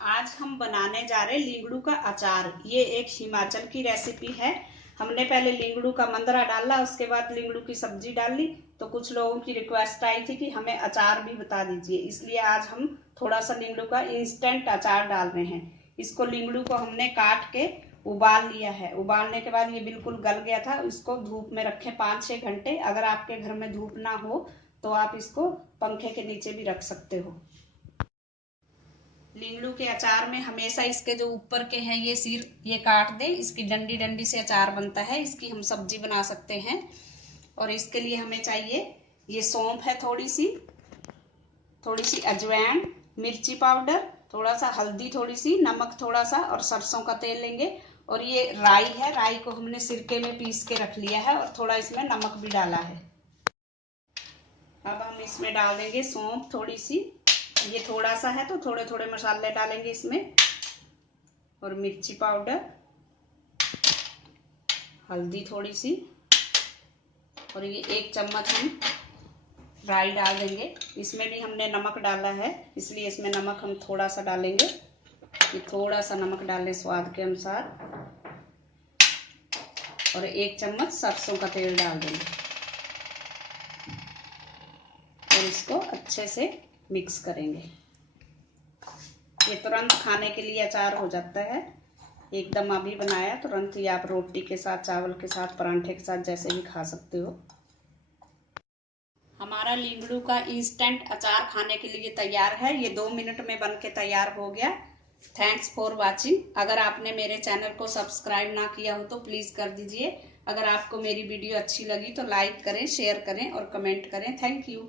आज हम बनाने जा रहे लींगड़ू का अचार। ये एक हिमाचल की रेसिपी है। हमने पहले लींगड़ू का मंदरा डाला, उसके बाद लींगड़ू की सब्जी डाल ली। तो कुछ लोगों की रिक्वेस्ट आई थी कि हमें अचार भी बता दीजिए, इसलिए आज हम थोड़ा सा लींगड़ू का इंस्टेंट अचार डाल रहे हैं। इसको लींगड़ू को हमने काट के उबाल लिया है। उबालने के बाद ये बिल्कुल गल गया था। इसको धूप में रखें 5-6 घंटे। अगर आपके घर में धूप ना हो तो आप इसको पंखे के नीचे भी रख सकते हो। लींगड़ू के अचार में हमेशा इसके जो ऊपर के हैं ये सिर ये काट दें। इसकी डंडी डंडी से अचार बनता है। इसकी हम सब्जी बना सकते हैं। और इसके लिए हमें चाहिए ये सौंफ है, थोड़ी सी अजवाइन, मिर्ची पाउडर, थोड़ा सा हल्दी, थोड़ी सी नमक, थोड़ा सा, और सरसों का तेल लेंगे। और ये राई है, राई को हमने सिरके में पीस के रख लिया है और थोड़ा इसमें नमक भी डाला है। अब हम इसमें डाल देंगे सौंफ थोड़ी सी। ये थोड़ा सा है तो थोड़े थोड़े मसाले डालेंगे इसमें। और मिर्ची पाउडर, हल्दी थोड़ी सी, और ये 1 चम्मच हम राई डाल देंगे। इसमें भी हमने नमक डाला है, इसलिए इसमें नमक हम थोड़ा सा डालेंगे। ये थोड़ा सा नमक डालें स्वाद के अनुसार। और 1 चम्मच सरसों का तेल डाल देंगे और इसको अच्छे से मिक्स करेंगे। ये तुरंत खाने के लिए अचार हो जाता है। एकदम अभी बनाया, तुरंत ही आप रोटी के साथ, चावल के साथ, परांठे के साथ जैसे भी खा सकते हो। हमारा लींगड़ू का इंस्टेंट अचार खाने के लिए तैयार है। ये 2 मिनट में बन के तैयार हो गया। Thanks for watching. अगर आपने मेरे चैनल को सब्सक्राइब ना किया हो तो प्लीज़ कर दीजिए। अगर आपको मेरी वीडियो अच्छी लगी तो लाइक करें, शेयर करें और कमेंट करें। Thank you.